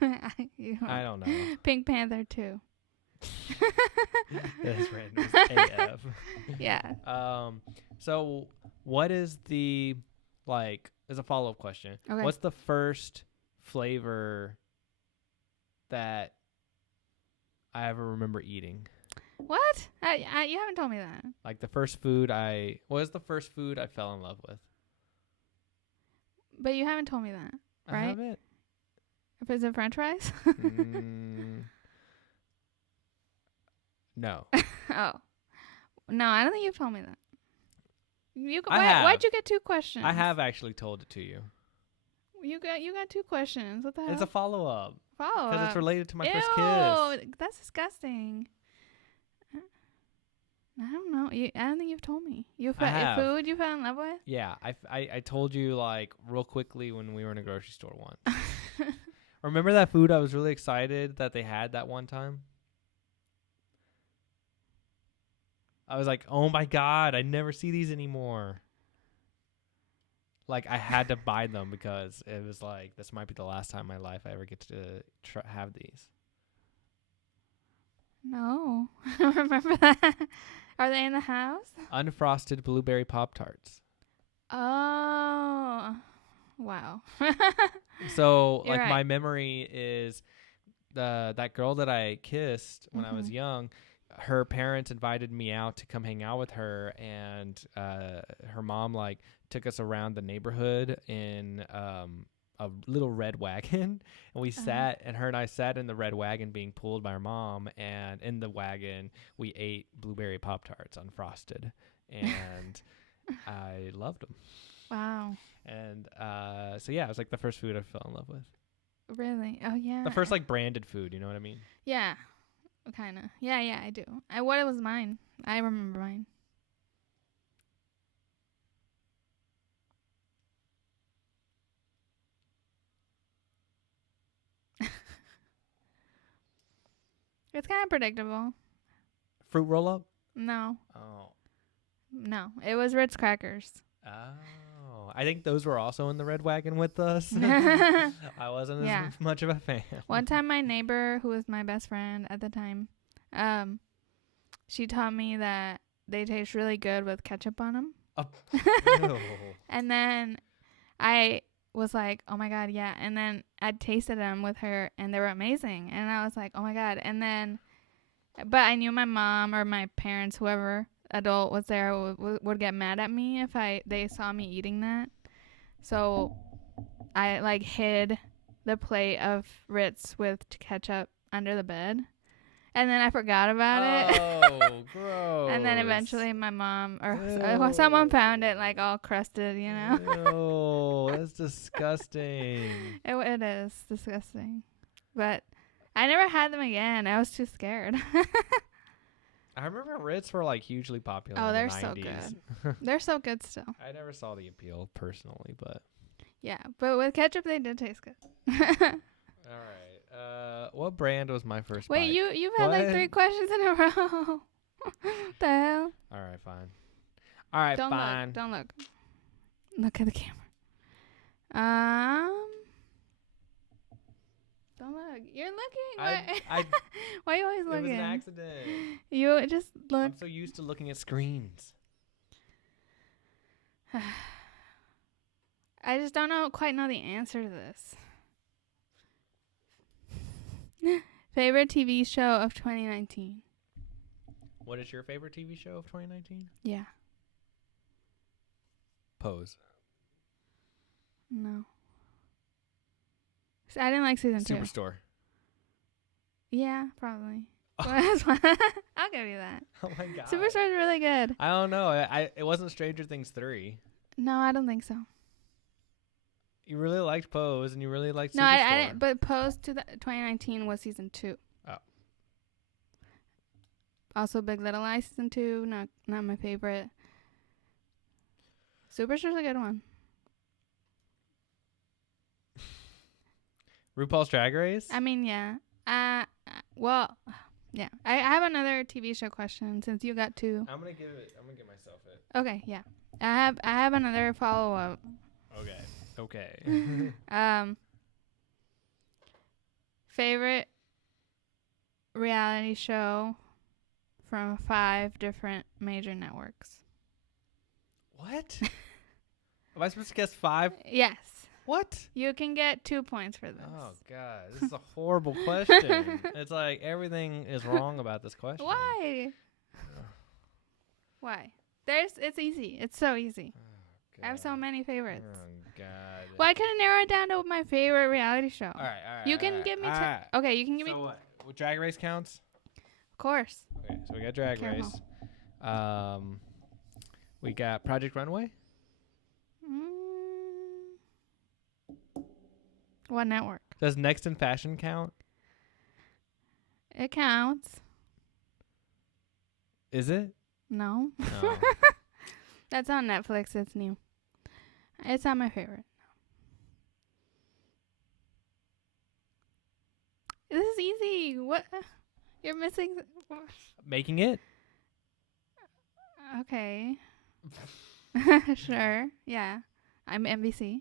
I don't know. Pink Panther 2. That's random. It's AF. Yeah. So what is the as a follow-up question. Okay. What's the first flavor that I ever remember eating? What? You haven't told me that. Like the first food what is the first food I fell in love with? But you haven't told me that, right? I haven't. If it's a French fries? No. Oh. No, I don't think you've told me that. Why'd you get 2 questions? I have actually told it to you. You got 2 questions. What the hell? It's a follow-up. Follow-up. Because it's related to my first Ew, kiss. that's disgusting. I don't know. I don't think you've told me. Food you fell in love with? Yeah, I told you like real quickly when we were in a grocery store once. Remember that food I was really excited that they had that one time? I was like, oh my God, I never see these anymore. Like I had to buy them because it was like, this might be the last time in my life I ever get to have these. No. I don't remember that. Are they in the house? Unfrosted blueberry Pop-Tarts. Oh. Wow. So You're like right. my memory is that girl that I kissed when I was young, her parents invited me out to come hang out with her, and her mom like took us around the neighborhood in a little red wagon, and we sat, and her and I sat in the red wagon being pulled by her mom, and in the wagon we ate blueberry Pop-Tarts unfrosted, and I loved them. Wow. And so yeah, it was like the first food I fell in love with. Really? Oh yeah. The first like branded food, you know what I mean? Yeah. Kind of. Yeah, I do. What was mine? I remember mine. It's kind of predictable. Fruit roll up? No. Oh. No. It was Ritz crackers. Oh. I think those were also in the red wagon with us. I wasn't as much of a fan. One time my neighbor, who was my best friend at the time, she taught me that they taste really good with ketchup on them. Oh. And then I was like, oh my God, yeah. And then I tasted them with her and they were amazing. And I was like, oh my God. And then, but I knew my mom or my parents, whoever adult was there, would get mad at me if they saw me eating that. So I like hid the plate of Ritz with ketchup under the bed. And then I forgot about it. Oh, gross. And then eventually my mom or someone found it like all crusted, you know. Ew, that's disgusting. It is disgusting. But I never had them again. I was too scared. I remember Ritz were like hugely popular in they're the 90s. so good. They're so good still. I never saw the appeal personally, but. Yeah, but with ketchup they did taste good. All right. What brand was my first bite? Wait, you've had like 3 questions in a row. The hell? All right, fine. All right, fine. Don't look. Look at the camera. Don't look. You're looking. Why are you always looking? It was an accident. You just look. I'm so used to looking at screens. I just don't quite know the answer to this. Favorite TV show of 2019? What is your favorite TV show of 2019? Yeah. Pose. No. I didn't like season 2. Superstore. Yeah, probably. Oh. I'll give you that. Oh my God. Superstore is really good. I don't know. It wasn't Stranger Things 3. No, I don't think so. You really liked Pose and you really liked Superstore. No, I didn't. But Pose to 2019 was season 2. Oh. Also, Big Little Lies season 2. Not my favorite. Superstore's a good one. RuPaul's Drag Race? I mean, yeah. Well, yeah. I have another TV show question since you got 2. I'm gonna give myself it. Okay, yeah. I have another follow up. Okay. Favorite reality show from 5 different major networks. What? Am I supposed to guess 5? Yes. What? You can get 2 points for this. Oh God, this is a horrible question. It's like everything is wrong about this question. Why? Why? It's easy. It's so easy. Oh, I have so many favorites. Oh God. Well, I could have narrowed it down to my favorite reality show. All right. You can give me okay, you can give me. So what? Drag Race counts? Of course. Okay, so we got Drag Race. We got Project Runway. What network? Does Next in Fashion count? It counts. Is it? No. No. That's on Netflix. It's new. It's not my favorite. This is easy. What? You're missing. Making It? Okay. Sure. Yeah. I'm NBC.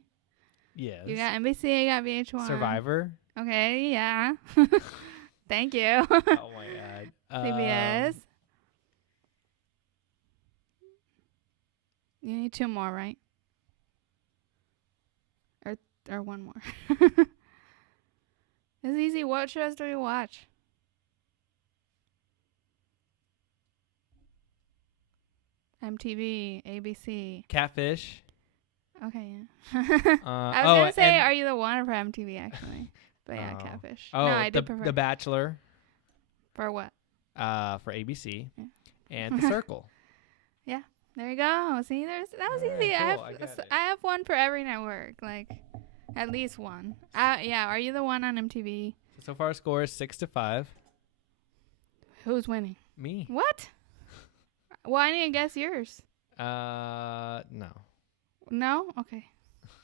Yes. You got NBC. You got VH1. Survivor? Okay. Yeah. Thank you. Oh my God. CBS. You need 2 more, right? Or 1 more. It's easy. What shows do we watch? MTV, ABC. Catfish. Okay, yeah. I was oh, gonna say, Are You the One for MTV actually, but yeah, Oh. Catfish. Oh, No, I did prefer. The Bachelor. For what? For ABC. Yeah. And The Circle. There you go. See, that was Alright, easy. cool, I got it. I have one for every network, like at least one. Yeah. Are You the One on MTV? So far, score is 6-5. Who's winning? Me. What? Well, I need to guess yours. No. No? Okay.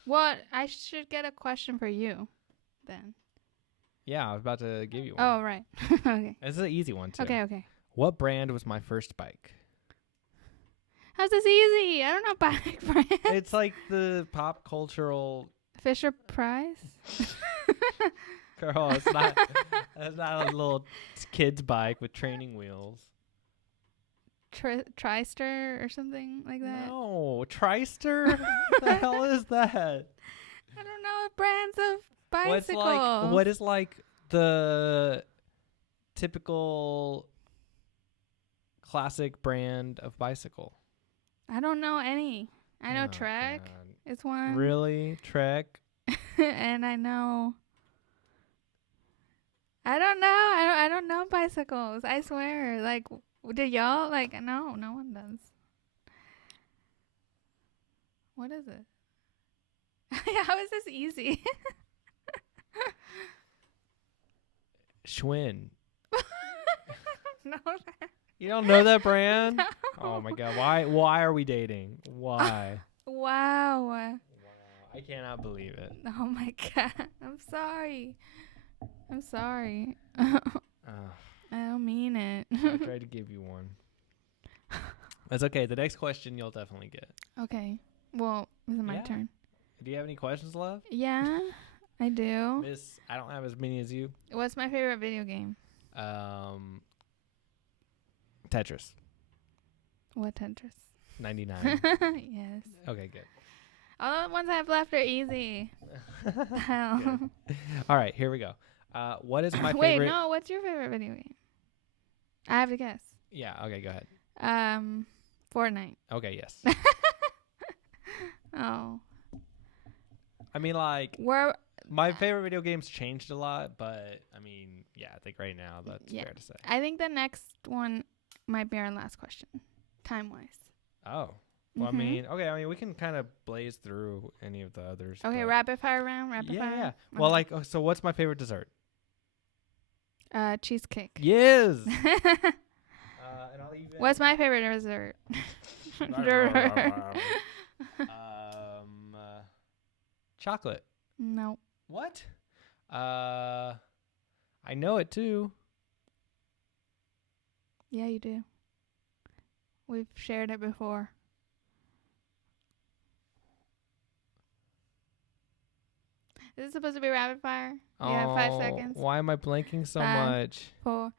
Well, I should get a question for you then. Yeah, I was about to give you one. Oh, right. Okay. This is an easy one, too. Okay. What brand was my first bike? How's this easy? I don't know bike brands. It's like the pop cultural. Fisher Price. Girl, it's not. It's not a little kid's bike with training wheels. TriStar or something like that. No, TriStar. What the hell is that? I don't know brands of bicycles. What is like the typical classic brand of bicycle? I don't know any. I know Oh, Trek God. is one. Really? Trek? And I know. I don't know. I don't know bicycles. I swear. Like, do y'all? Like, no one does. What is it? How is this easy? Schwinn. No. You don't know that brand? No. Oh my God. Why are we dating? Why? Wow. I cannot believe it. Oh my God. I'm sorry. I don't mean it. I tried to give you one. That's okay. The next question you'll definitely get. Okay. Well, this is my turn. Do you have any questions left? Yeah, I do. Miss, I don't have as many as you. What's my favorite video game? Tetris. What Tetris? 99. Yes. Okay, good. All the ones I have left are easy. Hell. Good. All right, here we go. What is my Wait, favorite? no. What's your favorite video game? I have to guess. Yeah, okay, go ahead. Fortnite. Okay, yes. Oh. I mean, like, Where? my favorite video games changed a lot, but, I mean, yeah, I think right now that's fair to say. I think the next one might be our last question, time-wise. Oh. Well, I mean, we can kind of blaze through any of the others. Okay, rapid fire round, fire. Yeah. Well, like, so what's my favorite dessert? Cheesecake. Yes. And I'll even What's my favorite dessert? Chocolate. No. What? I know it too. Yeah, you do. We've shared it before. Is this supposed to be rapid fire? You have 5 seconds. Why am I blanking so 5, much? 4,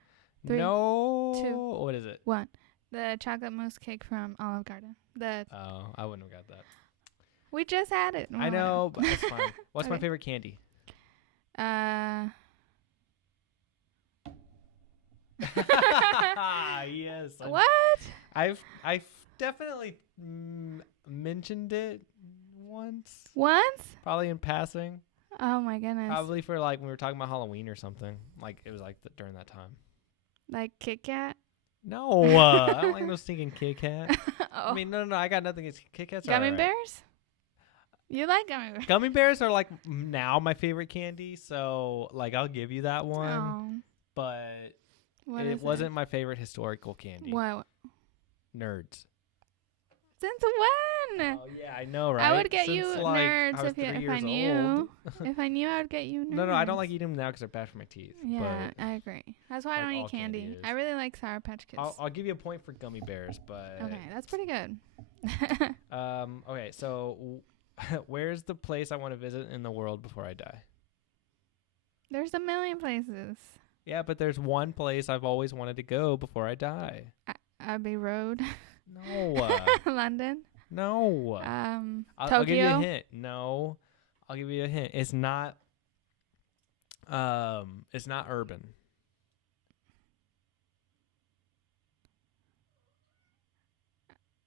3, no. 2. What is it? 1. The chocolate mousse cake from Olive Garden. Oh, I wouldn't have got that. We just had it. I know, but it's fine. What's my favorite candy? Yes. What? I've definitely mentioned it once. Once? Probably in passing. Oh my goodness. Probably for like when we were talking about Halloween or something. Like it was like during that time. Like Kit Kat? No, I don't like no stinking Kit Kat. Oh. I mean, no, I got nothing against Kit Kats. Gummy bears? You like gummy bears? Gummy bears are like now my favorite candy, so like I'll give you that one. Oh. But It wasn't my favorite historical candy. What? Nerds. Since when? Oh yeah, I know, right? I would get Since, you like, nerds I was if 3 I years knew. old. If I knew, I would get you nerds. No, I don't like eating them now because they're bad for my teeth. Yeah, I agree. That's why I Like don't all eat candy. candy is. I really like Sour Patch Kids. I'll give you a point for gummy bears, but Okay, that's pretty good. okay, so where's the place I want to visit in the world before I die? There's a million places. Yeah, but there's one place I've always wanted to go before I die. Abbey Road. No. London. No. Tokyo. I'll give you a hint. No. I'll give you a hint. It's not urban.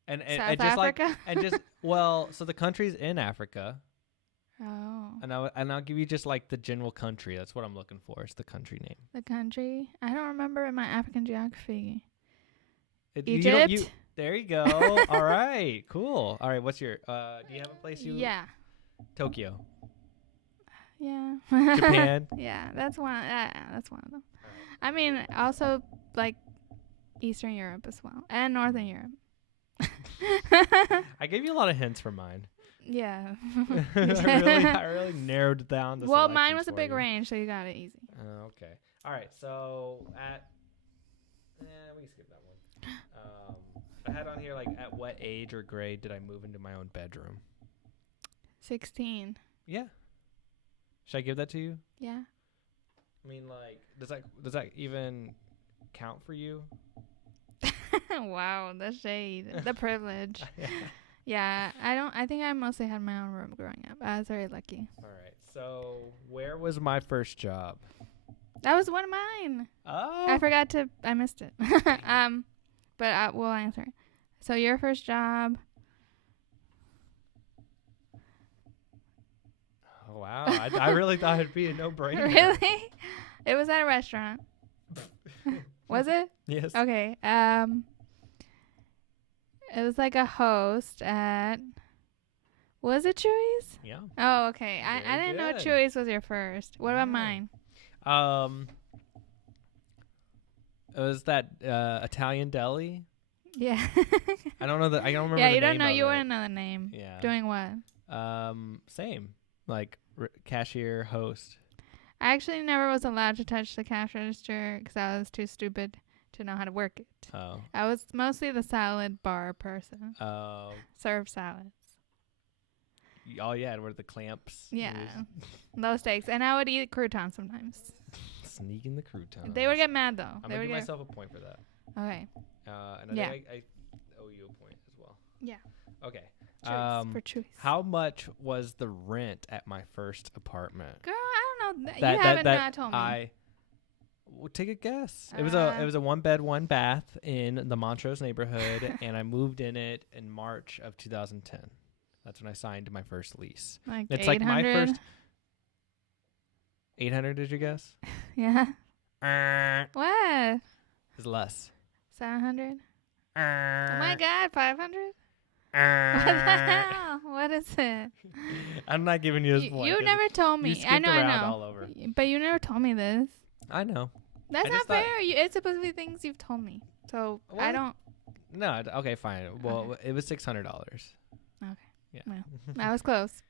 And South just Africa? like and just well, so the country's in Africa. Oh. And I'll give you just like the general country. That's what I'm looking for. It's the country name. The country. I don't remember in my African geography. Egypt. There you go. All right. Cool. All right. What's your? Do you have a place you? Yeah. Tokyo. Yeah. Japan. Yeah, that's one. That's one of them. I mean, also like Eastern Europe as well, and Northern Europe. I gave you a lot of hints for mine. Yeah. I really narrowed down the. Well, mine was a selections big for you. range, so you got it easy. Okay. All right. So we can skip that one. I had on here like at what age or grade did I move into my own bedroom? 16. Yeah. Should I give that to you? Yeah. I mean, like, does that even count for you? Wow, the shade, the privilege. Yeah, I think I mostly had my own room growing up. I was very lucky. All right. So, where was my first job? That was one of mine. Oh. I missed it. But we'll answer. So your first job. Oh, wow. I really thought it'd be a no-brainer. Really? It was at a restaurant. Was it? Yes. Okay. It was like a host at. Was it Chewy's? Yeah. Oh, okay. I Very didn't know good. Chewy's was your first. What about Yeah. mine? It was that Italian deli. Yeah. I don't remember. Yeah, the you don't name know. of You it. wouldn't know the name. Yeah. Doing what? Same. Like cashier, host. I actually never was allowed to touch the cash register because I was too stupid to know how to work it. Oh. I was mostly the salad bar person. Oh. Serve salads. All you had were the clamps. Yeah. Low stakes. And I would eat croutons sometimes. Sneaking the croutons. They would get mad though. I'm They gonna would give get myself a point for that. okay. And Yeah. I think I owe you a point as well. Yeah. Okay. Choice for choice. How much was the rent at my first apartment? Girl, I don't know. You haven't not told me. Well, take a guess. It was a 1-bed, 1-bath in the Montrose neighborhood, and I moved in it in March of 2010. That's when I signed my first lease. Like It's 800? like my first 800. Did you guess? Yeah. What? It's less. 700? Oh my God, 500? What the hell? What is it? I'm not giving you this point. You never told me. You skipped I know. around all over. But you never told me this. I know. That's I not just thought- fair. It's supposed to be things you've told me. So I What? don't. No. Okay, fine. Well, Okay. it was $600. Okay. Yeah. Well, I was close.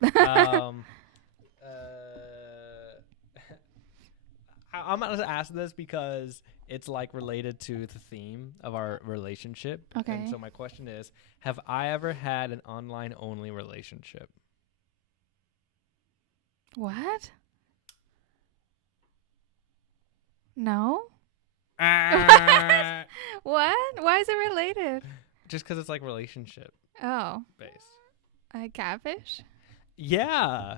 I'm gonna ask this because it's like related to the theme of our relationship. Okay. And so my question is, have I ever had an online only relationship? What? No. What? What? Why is it related? Just because it's like relationship Oh, based. catfish? Yeah.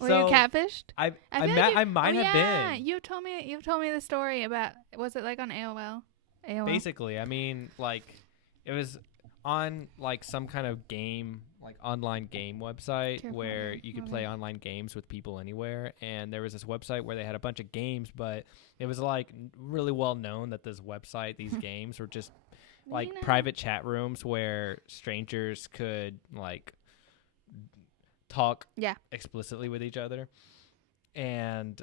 Were So, you catfished? I feel like I might have yeah, been. you've told me the story about. Was it like on AOL? AOL. Basically, I mean, like, it was on like some kind of game, like online game website Careful, where yeah. you could Okay. play online games with people anywhere. And there was this website where they had a bunch of games, but it was like really well known that this website, these games were just like Lena. private chat rooms where strangers could like talk Yeah. explicitly with each other. And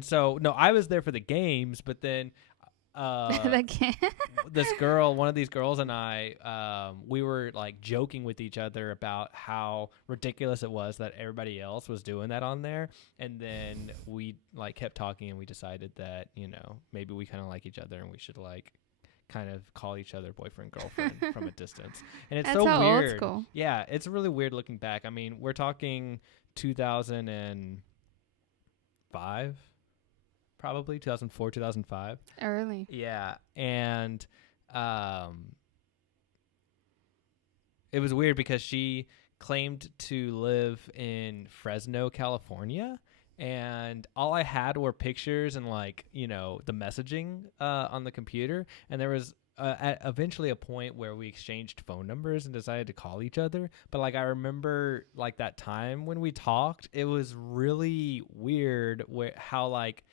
so no, I was there for the games, but then The game. one of these girls and I, we were like joking with each other about how ridiculous it was that everybody else was doing that on there. And then we like kept talking and we decided that, you know, maybe we kind of like each other and we should like kind of call each other boyfriend, girlfriend from a distance. And it's That's so how weird. old school. Yeah, it's really weird looking back. I mean, we're talking 2005, probably 2004, 2005. Early. Yeah, and it was weird because she claimed to live in Fresno, California, and all I had were pictures and like, you know, the messaging on the computer, and there was eventually a point where we exchanged phone numbers and decided to call each other. But like I remember like that time when we talked, it was really weird how like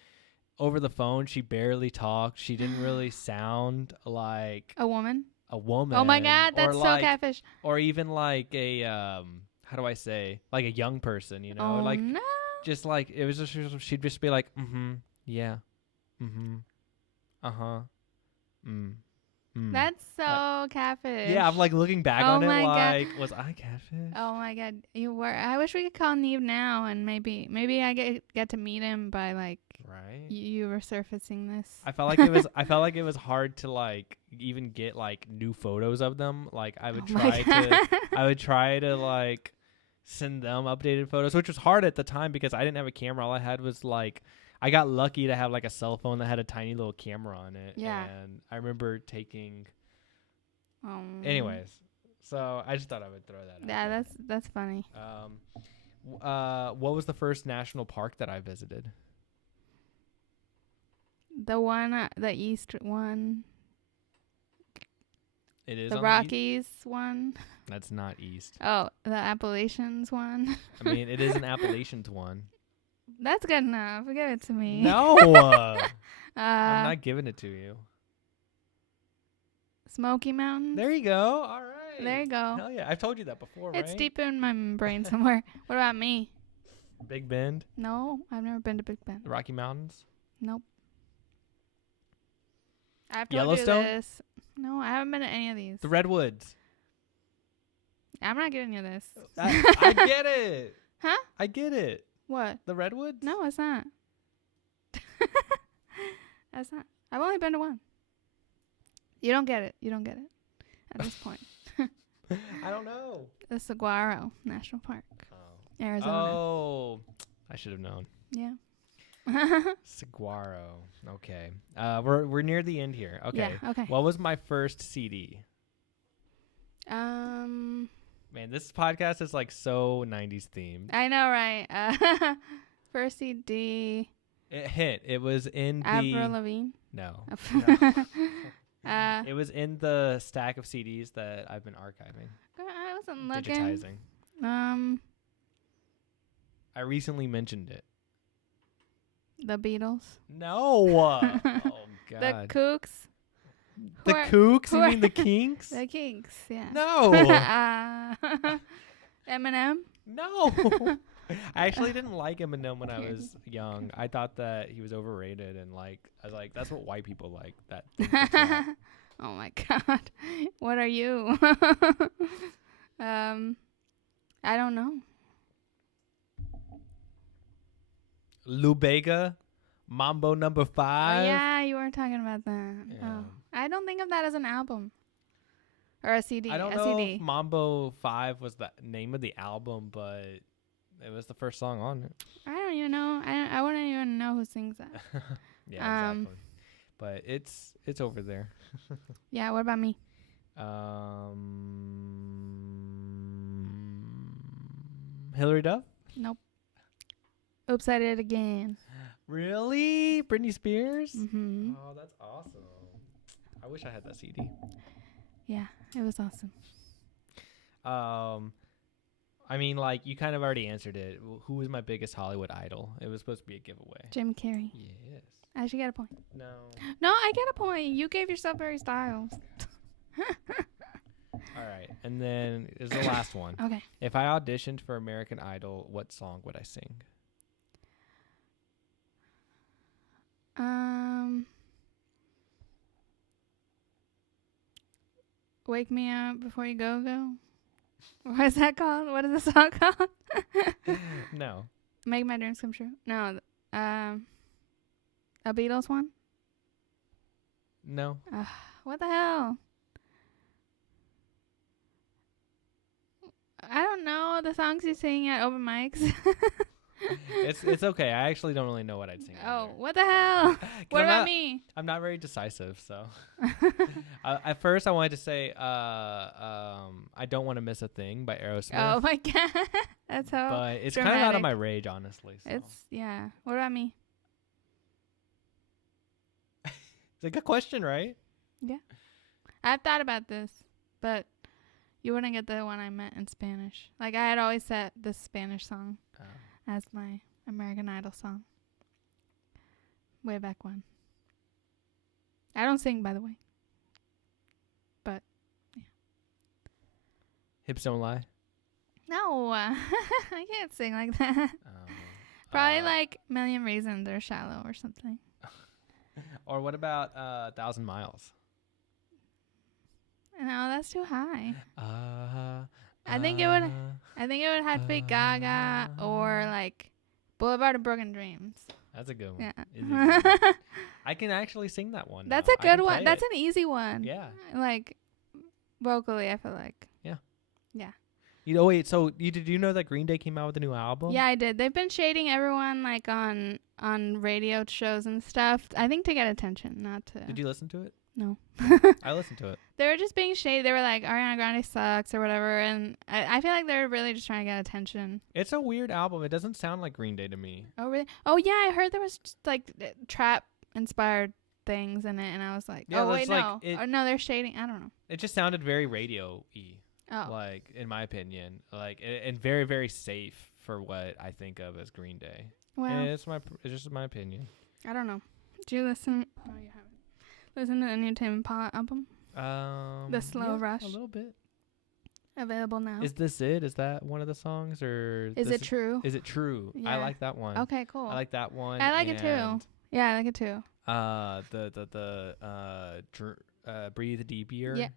over the phone she barely talked. She didn't really sound like A woman. a woman. Oh my God, that's or so like, catfish. or even like a how do I say, like a young person, you know, Oh like no. just like it was just she'd just be like, yeah, uh-huh, That's so catfish. Yeah, I'm like looking back Oh on it my God. like, was I catfish? Oh my God, you were. I wish we could call Neve now, and maybe I get to meet him by like Right. you were surfacing this. I felt like it was hard to like even get like new photos of them. Like I would try to like send them updated photos, which was hard at the time because I didn't have a camera. All I had was like I got lucky to have like a cell phone that had a tiny little camera on it. Yeah. And I remember taking Um, anyways. So I just thought I would throw that out. Yeah, that's funny. What was the first national park that I visited? The one, the east one. It is The on Rockies one. That's not east. Oh, the Appalachians one. I mean, it is an Appalachians one. That's good enough. Give it to me. No, I'm not giving it to you. Smoky Mountains. There you go. All right. There you go. Hell yeah, I've told you that before, right? It's deep in my brain somewhere. What about me? Big Bend, No, I've never been to Big Bend. the Rocky Mountains. Nope. I've told Yellowstone? you this. No, I haven't been to any of these. The Redwoods. I'm not giving you this. I get it. Huh? I get it. What? The Redwoods? No, it's not. That's not. I've only been to one. You don't get it. You don't get it at this point. I don't know. The Saguaro National Park, Oh. Arizona. Oh, I should have known. Yeah. Saguaro. Okay. We're near the end here. Okay. Yeah, okay. What was my first CD? Um, Man, this podcast is like so 90s themed. I know, right? First CD. It was in the Avril Lavigne. No. No. It was in the stack of CDs that I've been archiving. I wasn't looking. Digitizing. I recently mentioned it. The Beatles. No. Oh God. The Kooks. The Kooks? You mean the Kinks? The Kinks, yeah. No. Eminem. No. I actually didn't like Eminem when I was young. I thought that he was overrated, and like I was like, that's what white people like. That. Oh my God, what are you? I don't know. Lubega, Mambo Number 5. Oh, yeah, you were talking about that. Yeah. Oh, I don't think of that as an album or a CD. I don't a know CD. if Mambo 5 was the name of the album, but it was the first song on it. I don't even know. I wouldn't even know who sings that. Yeah, exactly. But it's over there. Yeah. What about me? Hillary Duff? Nope. Oops, I did it again. Really? Britney Spears? Mm-hmm. Oh, that's awesome. I wish I had that CD. Yeah, it was awesome. I mean, like, you kind of already answered it. Who was my biggest Hollywood idol? It was supposed to be a giveaway. Jim Carrey. Yes. I should get a point. No. No, I get a point. You gave yourself Harry Styles. All right. And then is the last one. Okay. If I auditioned for American Idol, what song would I sing? Wake Me Up Before You Go Go. What is that called? What is the song called? No. Make My Dreams Come True. No. A Beatles one? No. What the hell? I don't know the songs you sing at open mics. It's okay. I actually don't really know what I'd sing. Oh, either. what the hell? What about me? I'm not very decisive, so. At first, I wanted to say, "I Don't Want to Miss a Thing" by Aerosmith. Oh my God, that's how. But it's dramatic. kind of out of my range, honestly. So. Yeah. What about me? It's a good question, right? Yeah. I've thought about this, but you wouldn't get the one I meant in Spanish. Like I had always set this Spanish song as my American Idol song. Way back when. I don't sing, by the way. But, yeah. Hips Don't Lie. No, I can't sing like that. Probably like Million Reasons or Shallow or something. Or what about 1,000 Miles? No, that's too high. I I think it would have to be Gaga or like Boulevard of Broken Dreams. That's a good one. Yeah. Is it good one? I can actually sing that one. That's now. a good I one. can That's play an easy one. Yeah. Like vocally, I feel like. You know, wait. So did you know that Green Day came out with a new album? Yeah, I did. They've been shading everyone like on radio shows and stuff. I think to get attention, not to. Did you listen to it? No. I listened to it. They were just being shady. They were like, Ariana Grande sucks or whatever. And I feel like they're really just trying to get attention. It's a weird album. It doesn't sound like Green Day to me. Oh, really? Oh, yeah. I heard there was just, like trap inspired things in it. And I was like, Yeah, oh, wait, like no. Oh, no, they're shading. I don't know. It just sounded very radio-y. Oh. Like, in my opinion. Like, and very, very safe for what I think of as Green Day. Well, It's just my opinion. I don't know. Did you listen? Oh, you haven't. Listen to the new Tame Impala album? The Slow Rush. A little bit. Available now. Is this it? Is that one of the songs, or Is it true? Is it true? Yeah. I like that one. Okay, cool. I like that one. I like it too. Yeah, I like it too. Breathe Deeper. Yeah.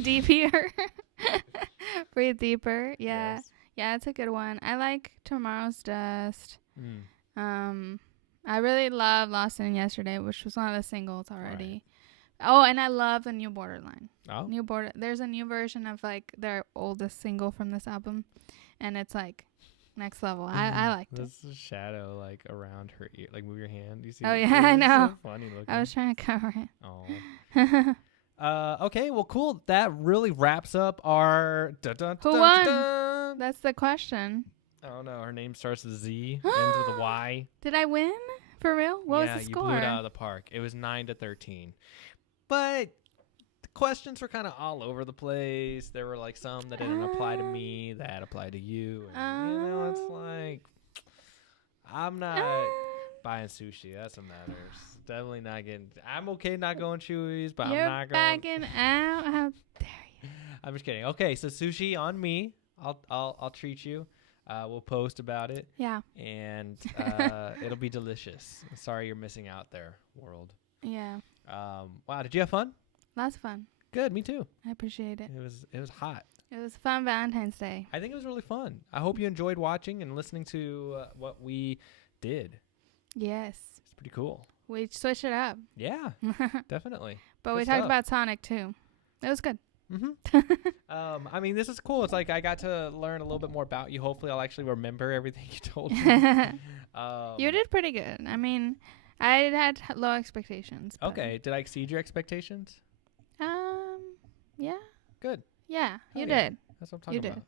Deeper. Breathe Deeper. Yeah. Yes. Yeah, it's a good one. I like Tomorrow's Dust. Mm. I really love Lost in Yesterday, which was one of the singles already. Right. Oh, and I love the New Borderline. Oh. There's a new version of like their oldest single from this album, and it's like next level. I liked it. This shadow like around her ear, like move your hand. You see? Oh, it? yeah, I It's know. So funny looking. I was trying to cover it. Oh. Okay. Well, cool. That really wraps up our. Who won? That's the question. I don't know. Her name starts with Z, ends with a Y. Did I win? For real? What was the you score? blew it out of the park. It was 9-13. But the questions were kind of all over the place. There were like some that didn't apply to me, that applied to you. And, it's like, I'm not buying sushi. That's what matters. Definitely not getting. I'm okay not going Chewy's, but You're I'm not going. backing out. How dare you? I'm just kidding. Okay, so sushi on me. I'll treat you. We'll post about it. Yeah. And it'll be delicious. Sorry you're missing out there, world. Yeah. Wow, did you have fun? Lots of fun. Good, me too. I appreciate it. It was hot. It was fun Valentine's Day. I think it was really fun. I hope you enjoyed watching and listening to what we did. Yes. It's pretty cool. We switched it up. Yeah, definitely. But Good we stuff. talked about Sonic too. It was good. Mm-hmm. I mean, this is cool. It's like I got to learn a little bit more about you. Hopefully, I'll actually remember everything you told me. You did pretty good. I mean, I had low expectations. But Okay. Did I exceed your expectations? Yeah. Good. Yeah, you yeah. did. That's what I'm talking You did. about.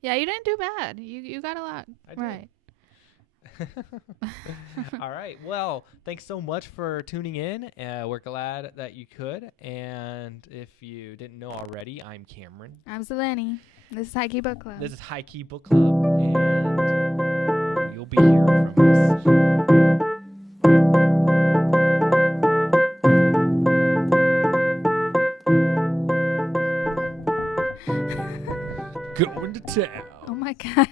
Yeah, you didn't do bad. You got a lot I did. right. All right. Well, thanks so much for tuning in. We're glad that you could. And if you didn't know already, I'm Cameron. I'm Zelenny. This is High Key Book Club. This is High Key Book Club, and you'll be hearing from us. Going to town. Oh my God.